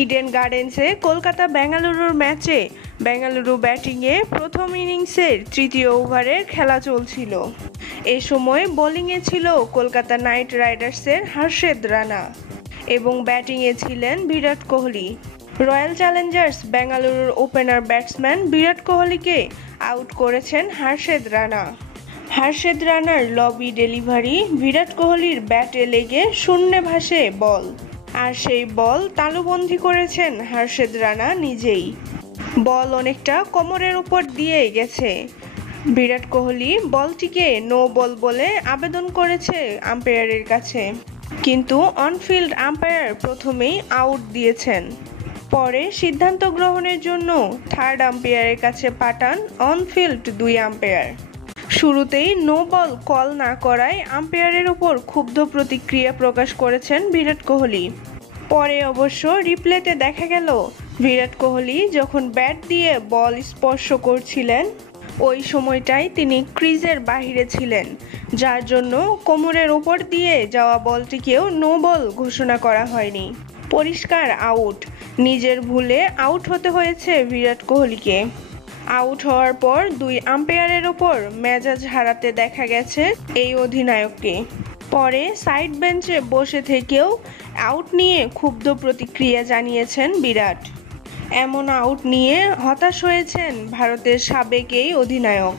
Eden গার্ডেন্সে Kolkata বেঙ্গালুরুর ম্যাচে বেঙ্গালুরু ব্যাটিংয়ে প্রথম ইনিংসের তৃতীয় ওভারের খেলা চলছিল। এ সময় বোলিংয়ে ছিল কলকাতা নাইট রাইডার্সের হর্ষেদ রানা এবং ব্যাটিংয়ে ছিলেন বিরাট কোহলি। রয়্যাল চ্যালেঞ্জার্স বেঙ্গালুরুর ওপেনার ব্যাটসম্যান বিরাট কোহলিকে আউট করেছেন হর্ষেদ রানা। হর্ষেদ রানার লবি ডেলিভারি বিরাট কোহলির ব্যাটে লেগে শূন্যে ভাসে বল, আর সেই বল তালুবন্দী করেছেন হর্ষেদ রানা নিজেই। বল অনেকটা কোমরের উপর দিয়ে গেছে। বিরাট কোহলি বলটিকে নো বল বলে আবেদন করেছে আম্পায়ারের কাছে, কিন্তু অনফিল্ড আম্পায়ার প্রথমেই আউট দিয়েছেন। পরে সিদ্ধান্ত গ্রহণের জন্য থার্ড আম্পায়ারের কাছে পাঠান অনফিল্ড দুই আম্পায়ার। শুরুতেই নো বল কল না করায় আম্পায়ারের উপর ক্ষুব্ধ প্রতিক্রিয়া প্রকাশ করেছেন বিরাট কোহলি। পরে অবশ্য রিপ্লেতে দেখা গেল বিরাট কোহলি যখন ব্যাট দিয়ে বল স্পর্শ করছিলেন ওই সময়টাই তিনি ক্রিজের বাহিরে ছিলেন, যার জন্য কোমরের ওপর দিয়ে যাওয়া বলটিকেও নো বল ঘোষণা করা হয়নি। পরিষ্কার আউট। নিজের ভুলে আউট হতে হয়েছে বিরাট কোহলিকে। আউট হওয়ার পর দুই আম্পায়ারের ওপর মেজাজ হারাতে দেখা গেছে এই অধিনায়ককে। পরে সাইড বেঞ্চে বসে থেকেও আউট নিয়ে ক্ষুব্ধ প্রতিক্রিয়া জানিয়েছেন বিরাট। এমন আউট নিয়ে হতাশ হয়েছেন ভারতের সাবেক এই অধিনায়ক।